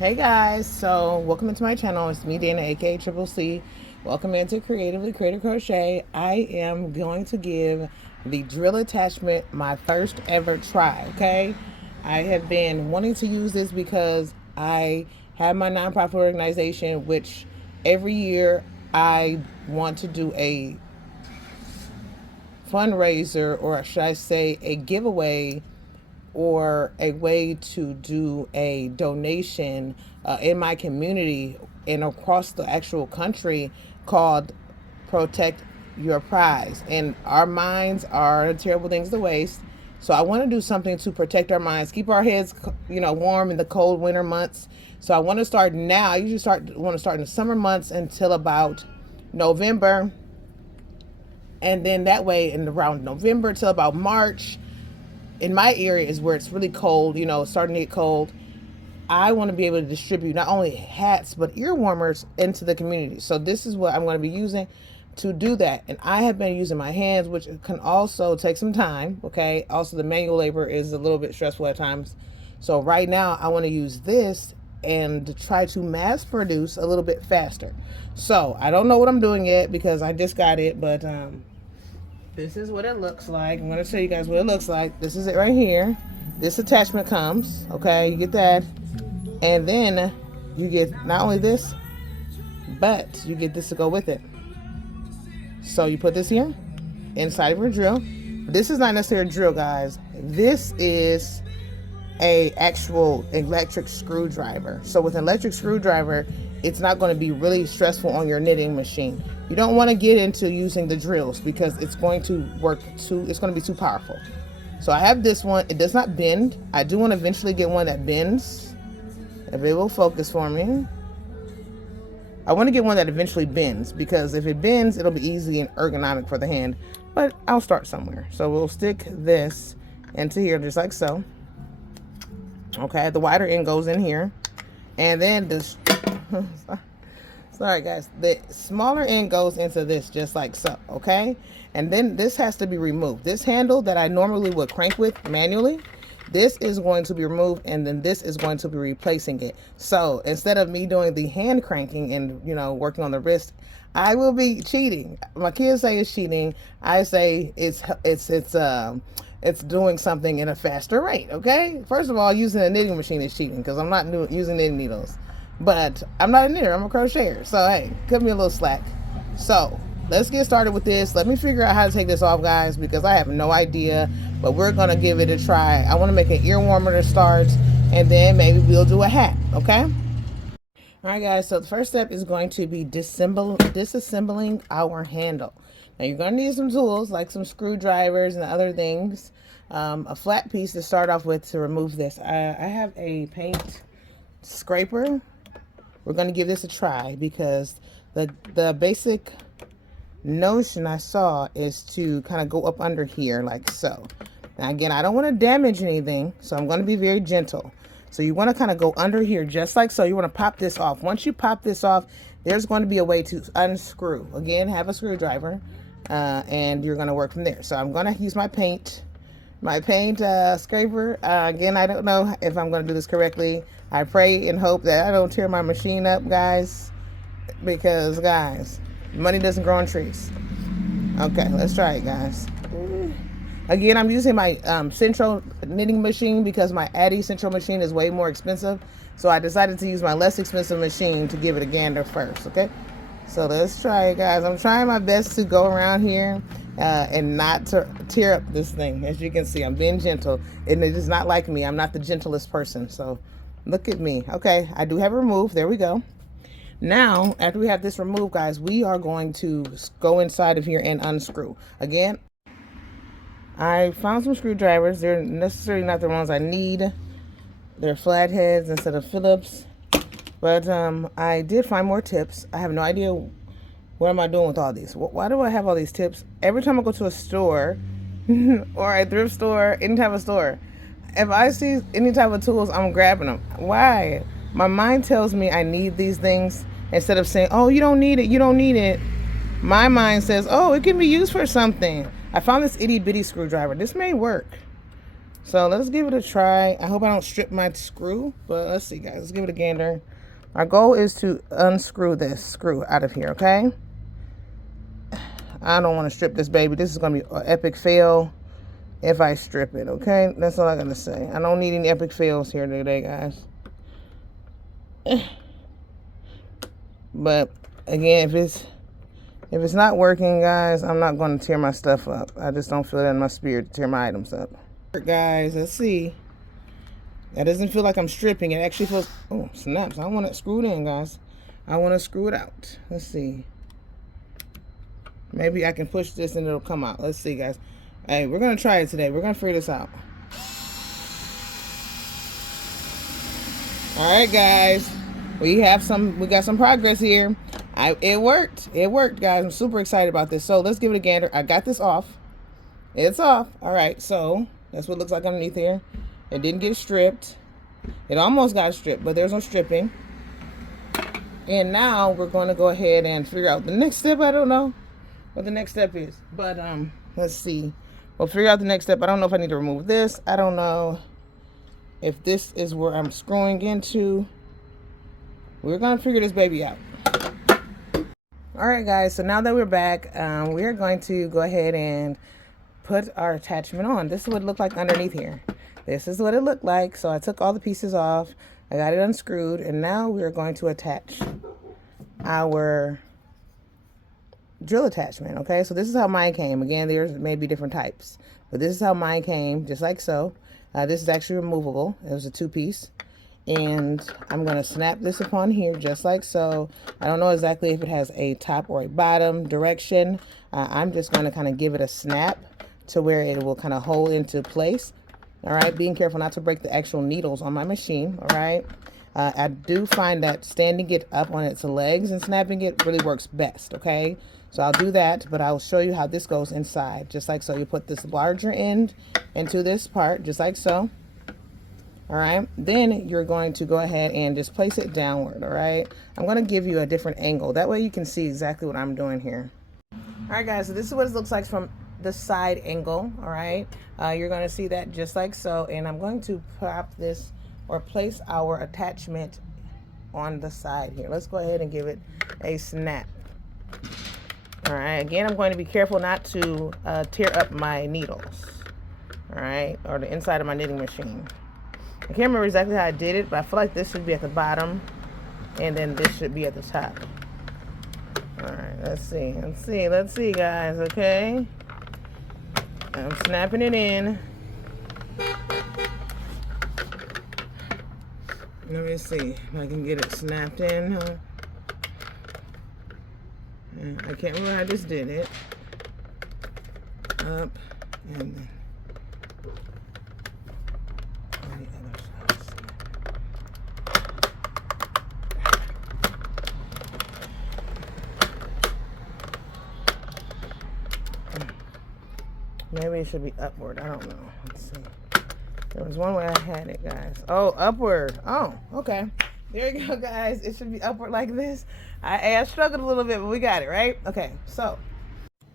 Hey guys, so welcome into my channel. It's me, Dana, aka Triple C. Welcome into Creatively Creative Crochet. I am going to give the drill attachment my first ever try, okay? I have been wanting to use this because I have my nonprofit organization, which every year I want to do a fundraiser, or should I say a giveaway, or a way to do a donation in my community and across the actual country, called Protect Your Prize. And our minds are terrible things to waste. So I want to do something to protect our minds, keep our heads, warm in the cold winter months. So I want to start now. I usually want to start in the summer months until about November, and then that way in around November till about March, in my area is where it's really cold, starting to get cold. I want to be able to distribute not only hats but ear warmers into the community. So this is what I'm going to be using to do that. And I have been using my hands, which can also take some time. Okay. Also, the manual labor is a little bit stressful at times. So right now I want to use this and try to mass produce a little bit faster. So I don't know what I'm doing yet because I just got it, but this is what it looks like. I'm going to show you guys what it looks like. This is it right here. This attachment comes, okay? You get that. And then you get not only this, but you get this to go with it. So you put this here inside of your drill. This is not necessarily a drill, guys. This is a actual electric screwdriver. So with an electric screwdriver, it's not going to be really stressful on your knitting machine. You don't want to get into using the drills because it's going to it's going to be too powerful. So I have this one. It does not bend. I do want to eventually get one that bends. If it will focus for me. I want to get one that eventually bends, because if it bends, it'll be easy and ergonomic for the hand. But I'll start somewhere. So we'll stick this into here just like so. Okay, the wider end goes in here. And then this, sorry guys, the smaller end goes into this just like so, okay? And then this has to be removed. This handle that I normally would crank with manually, this is going to be removed, and then this is going to be replacing it. So instead of me doing the hand cranking and, working on the wrist, I will be cheating. My kids say it's cheating. I say it's doing something in a faster rate, okay? First of all, using a knitting machine is cheating because I'm not using knitting needles. But I'm not a knitter, I'm a crocheter. So, hey, cut me a little slack. So, let's get started with this. Let me figure out how to take this off, guys, because I have no idea. But we're going to give it a try. I want to make an ear warmer to start, and then maybe we'll do a hat, okay? All right, guys, so the first step is going to be disassembling our handle. Now, you're going to need some tools like some screwdrivers and other things. A flat piece to start off with to remove this. I have a paint scraper. We're going to give this a try because the basic notion I saw is to kind of go up under here like so. Now, again, I don't want to damage anything, so I'm going to be very gentle. So you want to kind of go under here just like so. You want to pop this off. Once you pop this off, there's going to be a way to unscrew. Again, have a screwdriver, and you're going to work from there. So I'm going to use my paint scraper. Again, I don't know if I'm going to do this correctly. I pray and hope that I don't tear my machine up, guys, because, guys, money doesn't grow on trees. Okay, let's try it, guys. Again, I'm using my Sentro Knitting Machine because my Addy Sentro machine is way more expensive. So I decided to use my less expensive machine to give it a gander first, okay? So let's try it, guys. I'm trying my best to go around here and not to tear up this thing. As you can see, I'm being gentle. And it is not like me. I'm not the gentlest person. So look at me. Okay, I do have it removed. There we go. Now, after we have this removed, guys, we are going to go inside of here and unscrew. Again, I found some screwdrivers. They're necessarily not the ones I need. They're flatheads instead of Phillips. But I did find more tips. I have no idea what am I doing with all these. Why do I have all these tips? Every time I go to a store or a thrift store, any type of store, if I see any type of tools, I'm grabbing them. Why? My mind tells me I need these things. Instead of saying, oh, you don't need it, you don't need it. My mind says, oh, it can be used for something. I found this itty bitty screwdriver. This may work. So let's give it a try. I hope I don't strip my screw, but let's see, guys. Let's give it a gander. Our goal is to unscrew this screw out of here, okay? I don't want to strip this baby. This is going to be an epic fail if I strip it, okay? That's all I got to say. I don't need any epic fails here today, guys. But again, if it's not working, guys, I'm not going to tear my stuff up. I just don't feel that in my spirit to tear my items up. Guys, let's see. That doesn't feel like I'm stripping. It actually feels, oh, snaps. I want it screwed in, guys. I want to screw it out. Let's see. Maybe I can push this and it'll come out. Let's see, guys. Hey, we're going to try it today. We're going to figure this out. All right, guys. We got some progress here. It worked. It worked, guys. I'm super excited about this. So let's give it a gander. I got this off. It's off. All right, so that's what it looks like underneath here. It didn't get stripped. It almost got stripped, but there's no stripping. And now we're going to go ahead and figure out the next step. I don't know what the next step is, but let's see. We'll figure out the next step. I don't know if I need to remove this. I don't know if this is where I'm screwing into. We're going to figure this baby out. All right, guys, so now that we're back, we're going to go ahead and put our attachment on. This is what it looked like underneath here. This is what it looked like. So I took all the pieces off. I got it unscrewed, and now we're going to attach our drill attachment, okay? So this is how mine came. Again, there's maybe different types, but this is how mine came, just like so. This is actually removable. It was a 2-piece. And I'm going to snap this upon here just like so. I don't know exactly if it has a top or a bottom direction. I'm just going to kind of give it a snap to where it will kind of hold into place. All right, being careful not to break the actual needles on my machine. All right, I do find that standing it up on its legs and snapping it really works best. Okay, so I'll do that, but I'll show you how this goes inside, just like so. You put this larger end into this part, just like so. All right, then you're going to go ahead and just place it downward. All right, I'm going to give you a different angle. That way you can see exactly what I'm doing here. All right, guys, so this is what it looks like from the side angle. All right, you're going to see that just like so. And I'm going to pop this or place our attachment on the side here. Let's go ahead and give it a snap. All right, again, I'm going to be careful not to tear up my needles. All right, or the inside of my knitting machine. I can't remember exactly how I did it, but I feel like this should be at the bottom and then this should be at the top. All right, let's see, guys, okay? I'm snapping it in. Let me see if I can get it snapped in. Huh? I can't remember how I just did it. Up and then. Maybe it should be upward. I don't know. Let's see. There was one way I had it, guys. Oh, upward. Oh, okay. There you go, guys. It should be upward like this. I struggled a little bit, but we got it, right? Okay, so.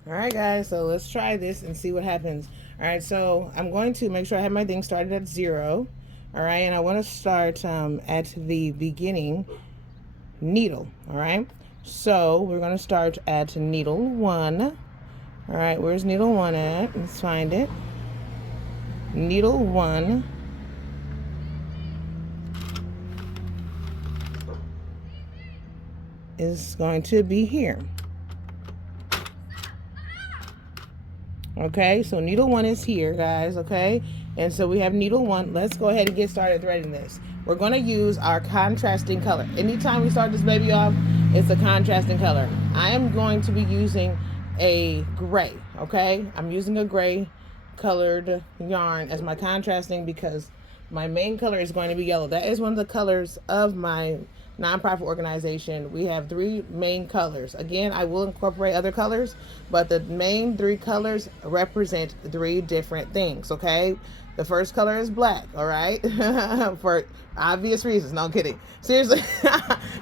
All right, guys. So let's try this and see what happens. All right, so I'm going to make sure I have my thing started at 0. All right, and I want to start at the beginning needle. All right. So we're going to start at needle 1. All right, where's needle 1 at? Let's find it. Needle 1 is going to be here. Okay, so needle 1 is here, guys, okay? And so we have needle 1. Let's go ahead and get started threading this. We're going to use our contrasting color. Anytime we start this baby off, it's a contrasting color. I am going to be using a gray, okay? I'm using a gray colored yarn as my contrasting because my main color is going to be yellow. That is one of the colors of my nonprofit organization. We have 3 main colors. Again, I will incorporate other colors, but the main 3 colors represent 3 different things, okay? The first color is black, all right? For obvious reasons. No, I'm kidding. Seriously.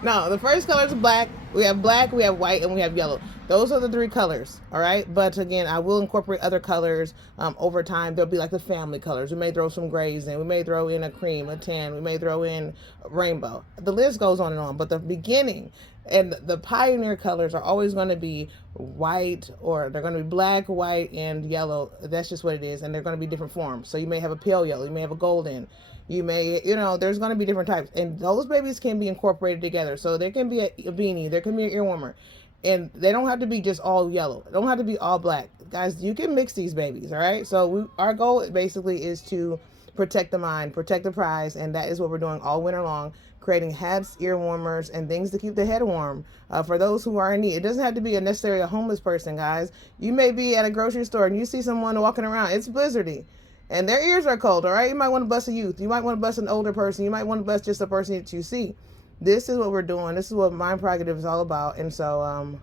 No, the first color is black. We have black, we have white, and we have yellow. Those are the three colors, all right? But again, I will incorporate other colors over time. There'll be like the family colors. We may throw some grays in. We may throw in a cream, a tan. We may throw in a rainbow. The list goes on and on. But the beginning and the pioneer colors are always going to be white, or they're going to be black, white, and yellow. That's just what it is. And they're going to be different forms. So you may have a pale yellow. You may have a golden. You may, there's going to be different types. And those babies can be incorporated together. So there can be a beanie. There can be an ear warmer. And they don't have to be just all yellow. They don't have to be all black. Guys, you can mix these babies, all right? So our goal basically is to protect the mind, protect the prize, and that is what we're doing all winter long, creating hats, ear warmers, and things to keep the head warm for those who are in need. It doesn't have to be necessarily a homeless person, guys. You may be at a grocery store and you see someone walking around. It's blizzardy, and their ears are cold, all right? You might want to bust a youth. You might want to bust an older person. You might want to bust just a person that you see. This is what we're doing. This is what Mind Prerogative is all about. And so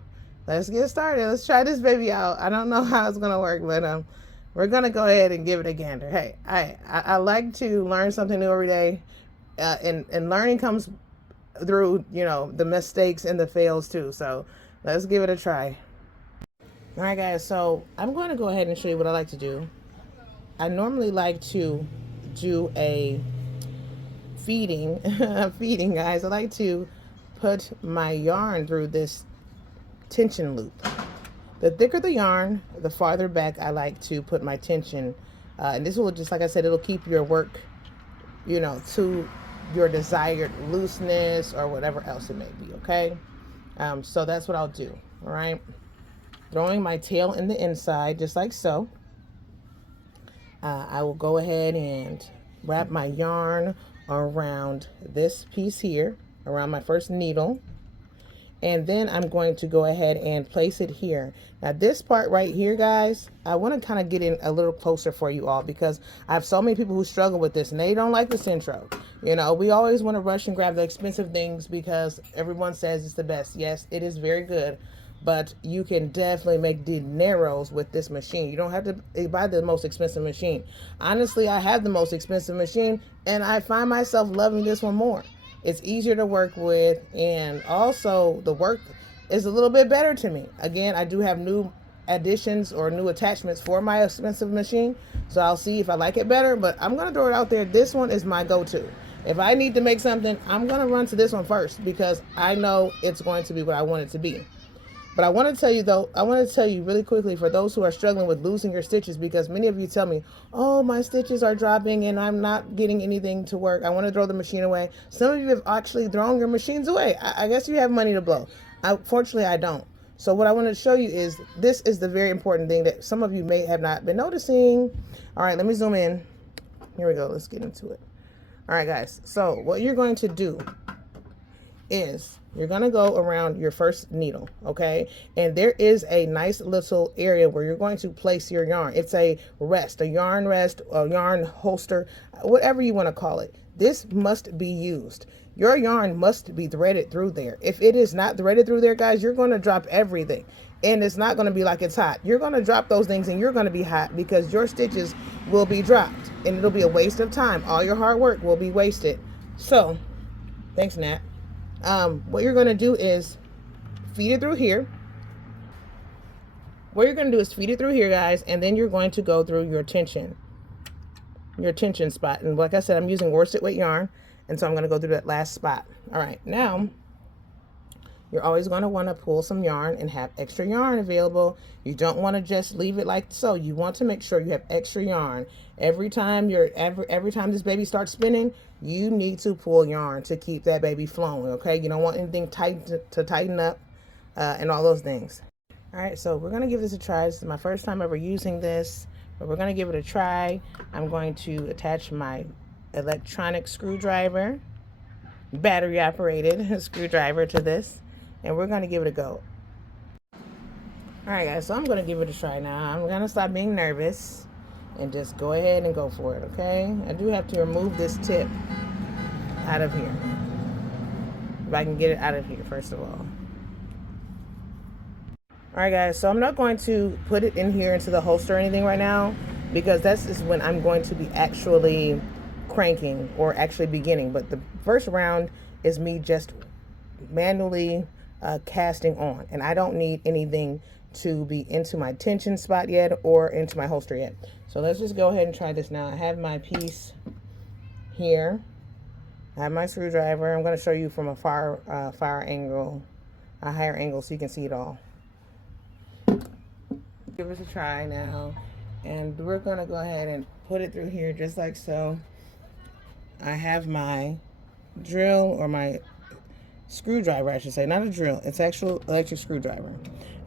let's get started. Let's try this baby out. I don't know how it's going to work, but we're going to go ahead and give it a gander. Hey, I like to learn something new every day. And learning comes through, the mistakes and the fails too. So let's give it a try. All right, guys. So I'm going to go ahead and show you what I like to do. I normally like to do a feeding, guys. I like to put my yarn through this tension loop. The thicker the yarn, the farther back I like to put my tension. And this will, just like I said, it'll keep your work, to your desired looseness or whatever else it may be, okay? So that's what I'll do, all right? Throwing my tail in the inside, just like so. I will go ahead and wrap my yarn around this piece here, around my first needle. And then I'm going to go ahead and place it here. Now this part right here, guys, I want to kind of get in a little closer for you all, because I have so many people who struggle with this and they don't like the Sentro. We always want to rush and grab the expensive things because everyone says it's the best. Yes, it is very good, but you can definitely make dineros with this machine. You don't have to buy the most expensive machine. Honestly, I have the most expensive machine and I find myself loving this one more. It's easier to work with, and also the work is a little bit better to me. Again, I do have new additions or new attachments for my expensive machine, so I'll see if I like it better, but I'm going to throw it out there. This one is my go-to. If I need to make something, I'm going to run to this one first because I know it's going to be what I want it to be. But I want to tell you really quickly, for those who are struggling with losing your stitches, because many of you tell me, oh, my stitches are dropping and I'm not getting anything to work. I want to throw the machine away. Some of you have actually thrown your machines away. I guess you have money to blow. Fortunately, I don't. So what I want to show you is, this is the very important thing that some of you may have not been noticing. All right, let me zoom in. Here we go. Let's get into it. All right, guys. So what you're going to do is you're going to go around your first needle, okay? And there is a nice little area where you're going to place your yarn. It's a rest, a yarn rest, a yarn holster, whatever you want to call it. This must be used. Your yarn must be threaded through there. If it is not threaded through there, guys, you're going to drop everything. And it's not going to be like it's hot. You're going to drop those things and you're going to be hot because your stitches will be dropped. And it'll be a waste of time. All your hard work will be wasted. So, thanks, Nat. What you're going to do is feed it through here. What you're going to do is feed it through here, guys, and then you're going to go through your tension spot. And like I said, I'm using worsted weight yarn, and so I'm going to go through that last spot. All right, now you're always going to want to pull some yarn and have extra yarn available. You don't want to just leave it like so. You want to make sure you have extra yarn. Every time this baby starts spinning, you need to pull yarn to keep that baby flowing, okay? You don't want anything tight to tighten up and all those things. All right, so we're going to give this a try. This is my first time ever using this, but we're going to give it a try. I'm going to attach my electronic screwdriver, battery operated screwdriver to this, and we're going to give it a go. All right, guys, so I'm going to give it a try now. I'm going to stop being nervous and just go ahead and go for it, okay? I do have to remove this tip out of here. If I can get it out of here, first of all. All right, guys, so I'm not going to put it in here into the holster or anything right now. because this is when I'm going to be actually cranking or actually beginning. But the first round is me just manually casting on, and I don't need anything to be into my tension spot yet or into my holster yet. So let's just go ahead and try this now. I have my piece here. I have my screwdriver. I'm going to show you from a higher angle so you can see it all. Give us a try now, and we're going to go ahead and put it through here just like so. I have my drill, or my screwdriver I should say, not a drill, it's actual electric screwdriver.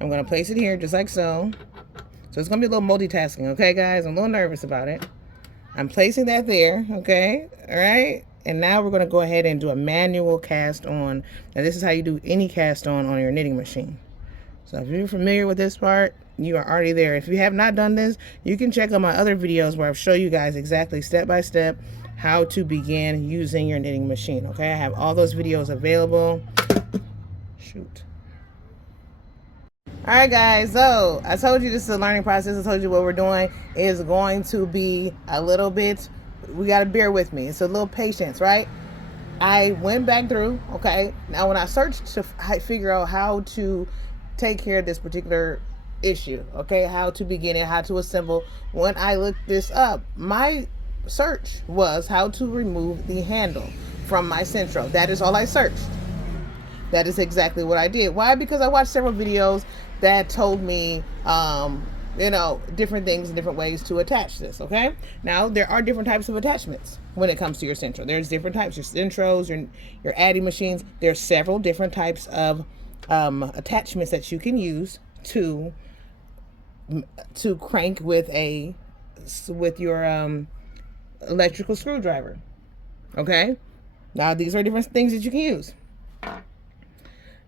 I'm going to place it here just like so. So it's going to be a little multitasking, okay guys? I'm a little nervous about it. I'm placing that there, okay? All right? And now we're going to go ahead and do a manual cast on. Now this is how you do any cast on your knitting machine. So if you're familiar with this part, you are already there. If you have not done this, you can check out my other videos where I've shown you guys exactly step by step how to begin using your knitting machine, okay? I have all those videos available. Shoot. All right, guys, so I told you this is a learning process. I told you what we're doing is going to be a little bit, we got to bear with me. It's a little patience, right? I went back through, okay? Now, when I searched to figure out how to take care of this particular issue, okay, how to begin it, how to assemble, when I looked this up, my search was how to remove the handle from my Sentro. That is all I searched. That is exactly what I did. Why? Because I watched several videos that told me, you know, different things and different ways to attach this, okay? Now, there are different types of attachments when it comes to your Sentro. There's different types, your Sentros, your adding machines. There's several different types of attachments that you can use to crank with your electrical screwdriver, okay? Now, these are different things that you can use.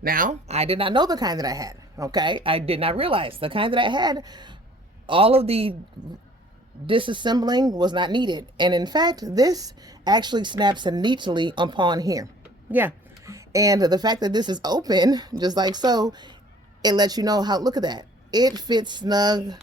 Now, I did not know the kind that I had, okay? I did not realize the kind that I had, all of the disassembling was not needed. And in fact, this actually snaps neatly upon here. Yeah. And the fact that this is open, just like so, it lets you know how, look at that. It fits snug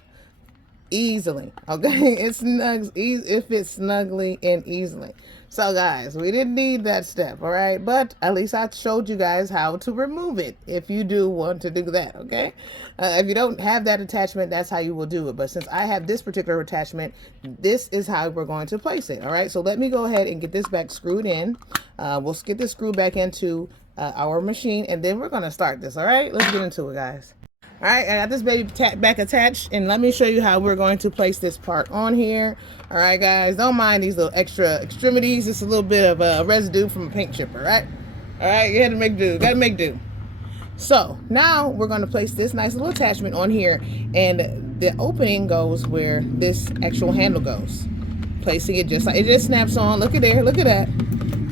easily, okay? It fits snugly and easily. So guys, we didn't need that step, all right? But at least I showed you guys how to remove it if you do want to do that, okay? If you don't have that attachment, that's how you will do it. But since I have this particular attachment, this is how we're going to place it, all right? So let me go ahead and get this back screwed in. We'll get this screw back into our machine, and then we're going to start this, all right? Let's get into it, guys. All right, I got this baby back attached, and let me show you how we're going to place this part on here. All right, guys, don't mind these little extra extremities. It's a little bit of residue from a paint chipper, right? All right, you had to make do. Got to make do. So now we're going to place this nice little attachment on here, and the opening goes where this actual handle goes. Placing it just like it just snaps on. Look at there. Look at that.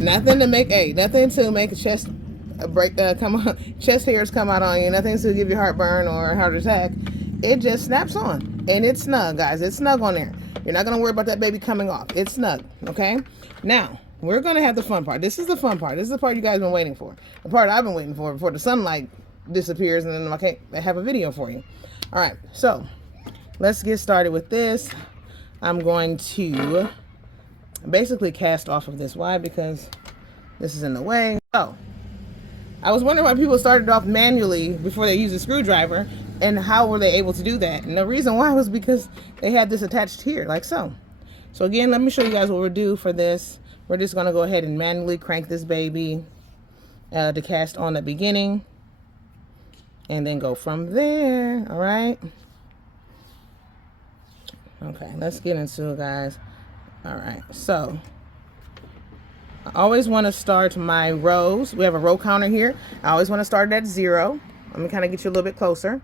Nothing to make a chest chest hairs come out on you. Nothing to give you heartburn or a heart attack. It just snaps on, and it's snug, guys. It's snug on there. You're not gonna worry about that baby coming off. It's snug, okay? Now we're gonna have the fun part. This is the fun part. This is the part you guys have been waiting for. The part I've been waiting for before the sunlight disappears, and then I have a video for you. All right, so let's get started with this. I'm going to basically cast off of this. Why? Because this is in the way. So I was wondering why people started off manually before they used a screwdriver, and how were they able to do that? And the reason why was because they had this attached here, like so. So again, let me show you guys what we'll do for this. We're just going to go ahead and manually crank this baby to cast on the beginning, and then go from there, all right? Okay, let's get into it, guys. All right, so I always want to start my rows. We have a row counter here. I always want to start at 0. Let me kind of get you a little bit closer.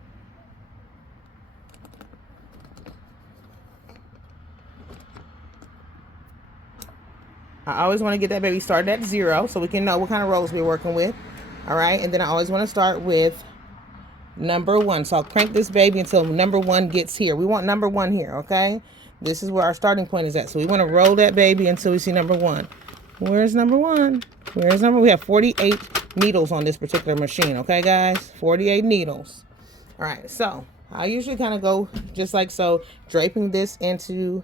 I always want to get that baby started at 0 so we can know what kind of rows we're working with. All right, and then I always want to start with number 1. So I'll crank this baby until number 1 gets here. We want number 1 here, okay? This is where our starting point is at. So we want to roll that baby until we see number 1. Where's number 1? Where's number? We have 48 needles on this particular machine, okay, guys? 48 needles. All right, so I usually kind of go just like so, draping this into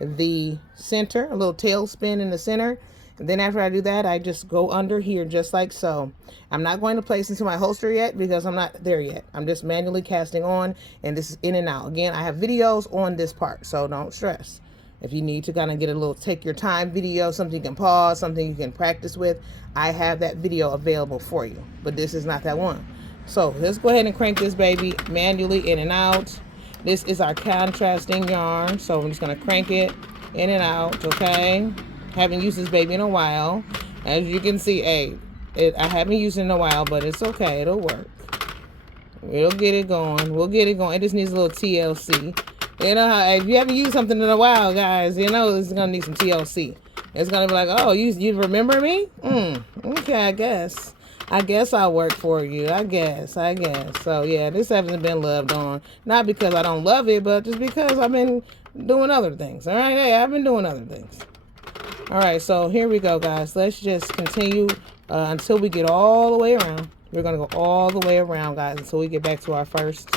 the center, a little tail spin in the center. And then after I do that, I just go under here just like so. I'm not going to place into my holster yet because I'm not there yet. I'm just manually casting on, and this is in and out. Again, I have videos on this part, so don't stress. If you need to kind of get a little take your time video, something you can pause, something you can practice with, I have that video available for you. But this is not that one. So let's go ahead and crank this baby manually in and out. This is our contrasting yarn, so I'm just going to crank it in and out, okay? Haven't used this baby in a while. As you can see, I haven't used it in a while, but it's okay. It'll work. We'll get it going. We'll get it going. It just needs a little TLC. You know how if you haven't used something in a while, guys, you know it's gonna need some TLC. It's gonna be like, oh, you remember me? Okay, I guess I'll work for you. I guess. So yeah, this hasn't been loved on. Not because I don't love it, but just because I've been doing other things. All right, hey, I've been doing other things. All right, so here we go, guys. Let's just continue until we get all the way around. We're gonna go all the way around, guys, until we get back to our first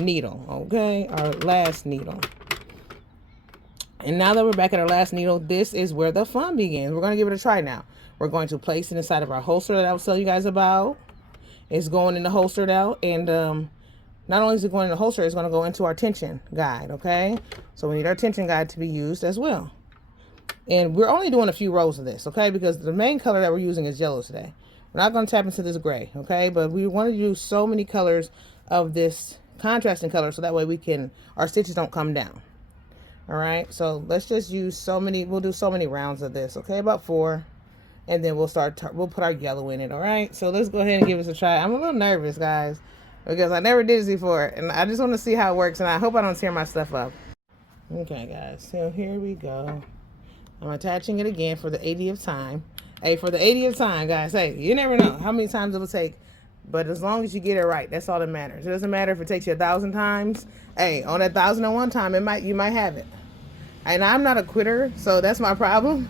needle, okay? Our last needle. And now that we're back at our last needle, this is where the fun begins. We're gonna give it a try now. We're going to place it inside of our holster that I was telling you guys about. It's going in the holster now, and not only is it going in the holster, it's going to go into our tension guide, okay? So we need our tension guide to be used as well. And we're only doing a few rows of this, okay? Because the main color that we're using is yellow today. We're not going to tap into this gray, okay? But we want to use so many colors of this contrasting color so that way our stitches don't come down. All right, so let's just use we'll do so many rounds of this, okay? About 4. And then we'll put our yellow in it, all right? So let's go ahead and give this a try. I'm a little nervous, guys, because I never did this before. And I just want to see how it works. And I hope I don't tear my stuff up. Okay, guys, so here we go. I'm attaching it again for the 80th time. Hey, for the 80th time, guys, hey, you never know how many times it'll take. But as long as you get it right, that's all that matters. It doesn't matter if it takes you 1,000 times. Hey, on that 1,001 time, you might have it. And I'm not a quitter, so that's my problem.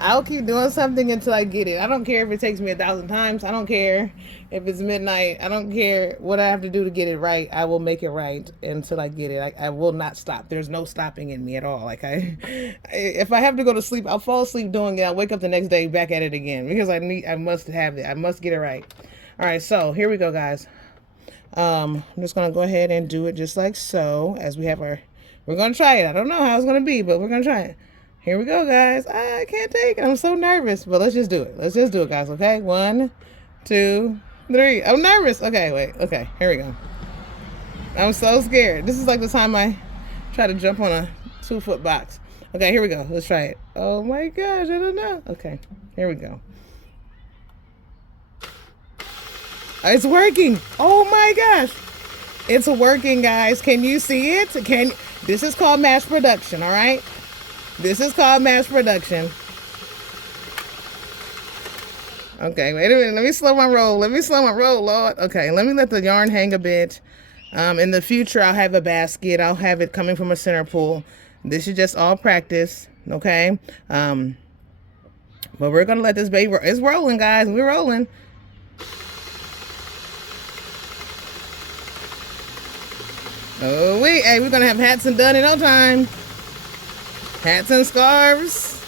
I'll keep doing something until I get it. I don't care if it takes me 1,000 times. I don't care if it's midnight. I don't care what I have to do to get it right. I will make it right until I get it. I will not stop. There's no stopping in me at all. Like if I have to go to sleep, I'll fall asleep doing it. I'll wake up the next day back at it again because I must have it. I must get it right. All right, so here we go, guys. I'm just gonna go ahead and do it just like so. As we have we're gonna try it. I don't know how it's gonna be, but we're gonna try it. Here we go, guys. I can't take it. I'm so nervous, but let's just do it. Let's just do it, guys. Okay, 1, 2, 3. I'm nervous. Okay, wait. Okay, here we go. I'm so scared. This is like the time I try to jump on a 2-foot box. Okay, here we go. Let's try it. Oh my gosh, I don't know. Okay, here we go. It's working. Oh my gosh. It's working, guys. Can you see it? This is called mass production, all right? This is called mass production. Okay, wait a minute. Let me slow my roll. Lord. Okay, let me let the yarn hang a bit. In the future, I'll have a basket. I'll have it coming from a center pull. This is just all practice, okay? But we're going to let this baby roll. It's rolling, guys. We're rolling. Oh, wait. Hey, we're going to have hats and done in no time. Hats and scarves,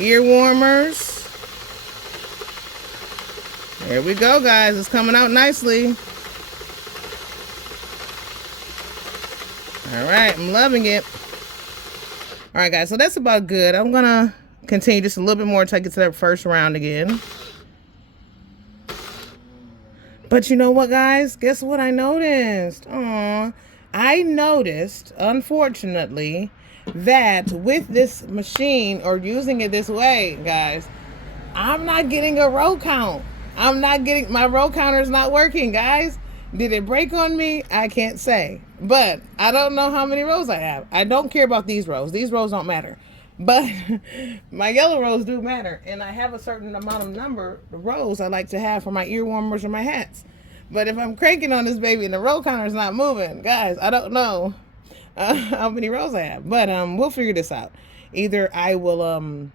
ear warmers. There we go, guys. It's coming out nicely. All right, I'm loving it. All right, guys, so that's about good. I'm going to continue just a little bit more until I get to that first round again. But you know what, guys? Guess what I noticed? Aw, I noticed, unfortunately, that with this machine or using it this way, guys, I'm not getting a row count. My row counter is not working, guys. Did it break on me? I can't say, but I don't know how many rows I have. I don't care about these rows. These rows don't matter, but my yellow rows do matter. And I have a certain amount of number of rows I like to have for my ear warmers or my hats. But if I'm cranking on this baby and the row counter is not moving, guys, I don't know how many rows I have, but we'll figure this out. Either I will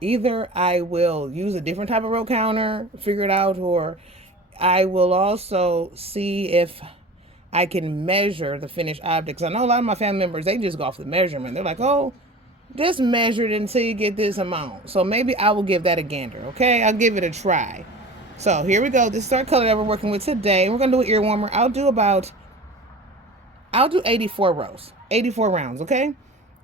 use a different type of row counter, figure it out, or I will also see if I can measure the finished object. 'Cause I know a lot of my family members, they just go off the measurement. They're like, oh, just measure it until you get this amount. So maybe I will give that a gander, okay? I'll give it a try. So here we go. This is our color that we're working with today. We're going to do an ear warmer. I'll do 84 rows, 84 rounds, okay?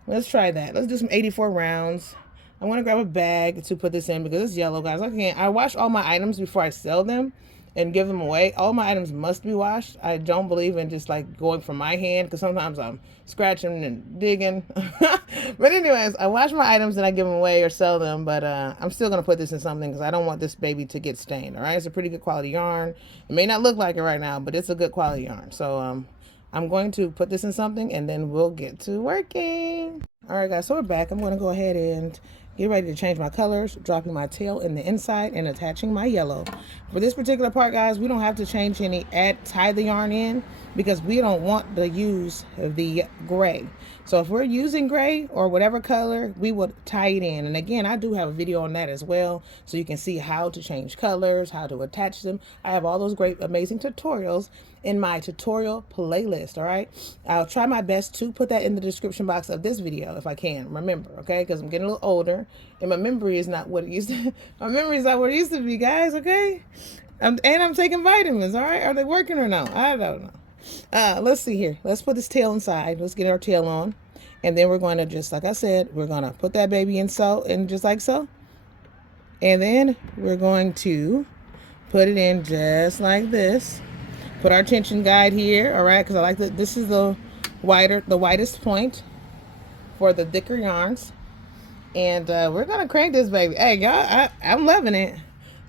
Let's try that. Let's do some 84 rounds. I want to grab a bag to put this in because it's yellow, guys. I wash all my items before I sell them and give them away. All my items must be washed. I don't believe in just like going from my hand because sometimes I'm scratching and digging. But anyways, I wash my items and I give them away or sell them. But I'm still going to put this in something because I don't want this baby to get stained. All right, it's a pretty good quality yarn. It may not look like it right now, but it's a good quality yarn. So I'm going to put this in something and then we'll get to working. All right, guys, so we're back. I'm going to go ahead and get ready to change my colors, dropping my tail in the inside and attaching my yellow. For this particular part, guys, we don't have to change tie the yarn in because we don't want to use the gray. So if we're using gray or whatever color, we would tie it in. And again, I do have a video on that as well, so you can see how to change colors, how to attach them. I have all those great, amazing tutorials in my tutorial playlist, all right? I'll try my best to put that in the description box of this video if I can, remember, okay? Because I'm getting a little older, and my memory is not what it used to my memory is not what it used to be, guys, okay? And I'm taking vitamins, all right? Are they working or no? I don't know. Let's see here. Let's put this tail inside. Let's get our tail on. And then we're going to, just like I said, we're going to put that baby in just like so. And then we're going to put it in just like this. Put our tension guide here, all right? Because I like that. This is the widest point for the thicker yarns. And we're going to crank this baby. Hey, y'all, I'm loving it.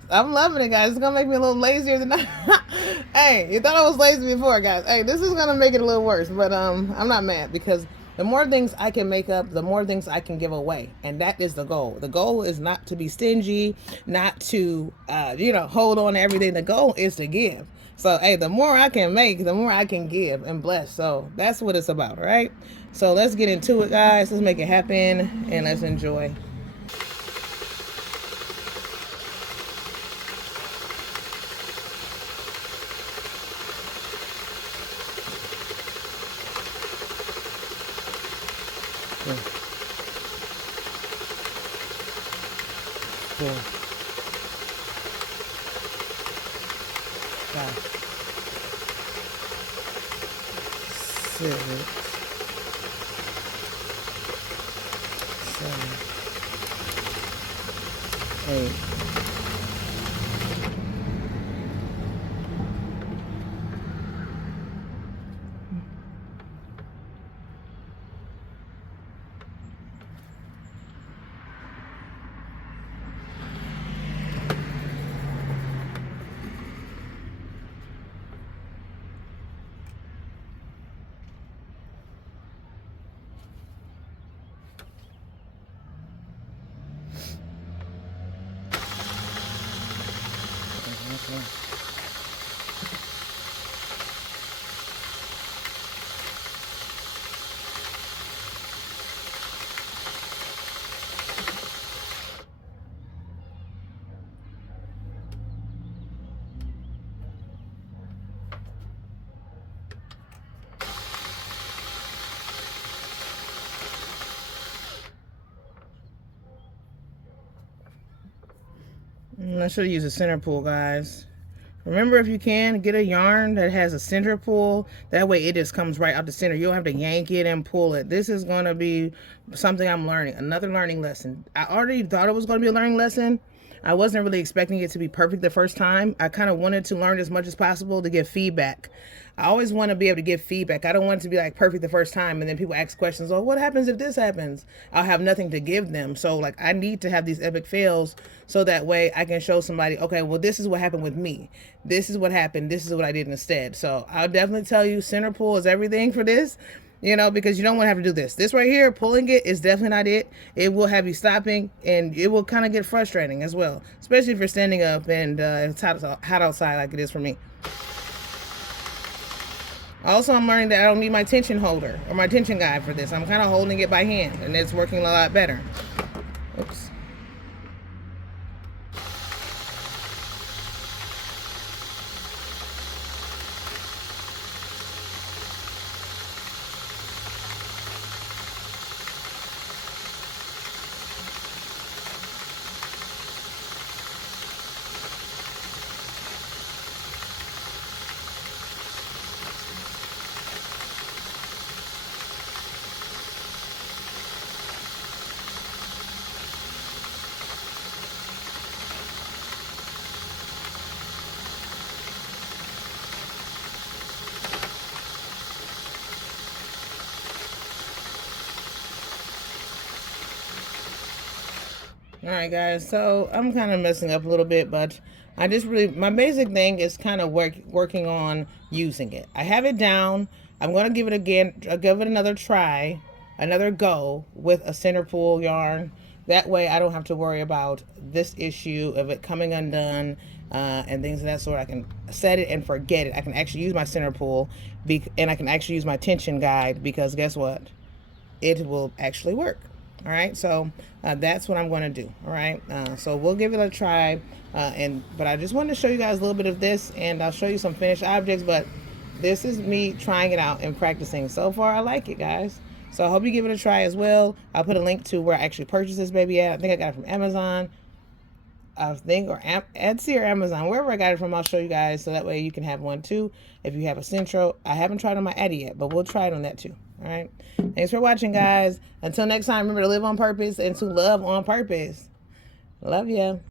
I'm loving it, guys. It's going to make me a little lazier than Hey, you thought I was lazy before, guys. Hey, this is going to make it a little worse. But I'm not mad because the more things I can make up, the more things I can give away. And that is the goal. The goal is not to be stingy, not to, hold on to everything. The goal is to give. So, hey, the more I can make, the more I can give and bless. So that's what it's about, right? So let's get into it, guys. Let's make it happen and let's enjoy. Four, 5, 6, 7, 8. I should have used a center pull, guys. Remember, if you can, get a yarn that has a center pull. That way it just comes right out the center. You don't have to yank it and pull it. This is going to be something I'm learning. Another learning lesson. I already thought it was going to be a learning lesson. I wasn't really expecting it to be perfect the first time. I kind of wanted to learn as much as possible to give feedback. I always want to be able to give feedback. I don't want it to be like perfect the first time and then people ask questions, oh, what happens if this happens? I'll have nothing to give them. So like I need to have these epic fails so that way I can show somebody, okay, well, this is what happened with me. This is what happened. This is what I did instead. So I'll definitely tell you center pull is everything for this. Because you don't want to have to do this. This right here, pulling it is definitely not it. It will have you stopping, and it will kind of get frustrating as well, especially if you're standing up and it's hot outside like it is for me. Also, I'm learning that I don't need my tension holder or my tension guide for this. I'm kind of holding it by hand, and it's working a lot better. Oops. All right, guys. So I'm kind of messing up a little bit, but I just really, my basic thing is kind of working on using it. I have it down. I'm going to give it again, give it another try, another go with a center pull yarn. That way I don't have to worry about this issue of it coming undone and things of that sort. I can set it and forget it. I can actually use my center pull and I can actually use my tension guide, because guess what? It will actually work. All right, so that's what I'm going to do. All right, so we'll give it a try, but I just wanted to show you guys a little bit of this, and I'll show you some finished objects. But this is me trying it out and practicing. So far, I like it, guys. So I hope you give it a try as well. I'll put a link to where I actually purchased this baby at. I think I got it from Amazon, I think, or Etsy or Amazon, wherever I got it from. I'll show you guys, so that way you can have one too if you have a Sentro. I haven't tried on my Eddie yet, but we'll try it on that too. All right, thanks for watching, guys. Until next time, remember to live on purpose and to love on purpose. Love ya.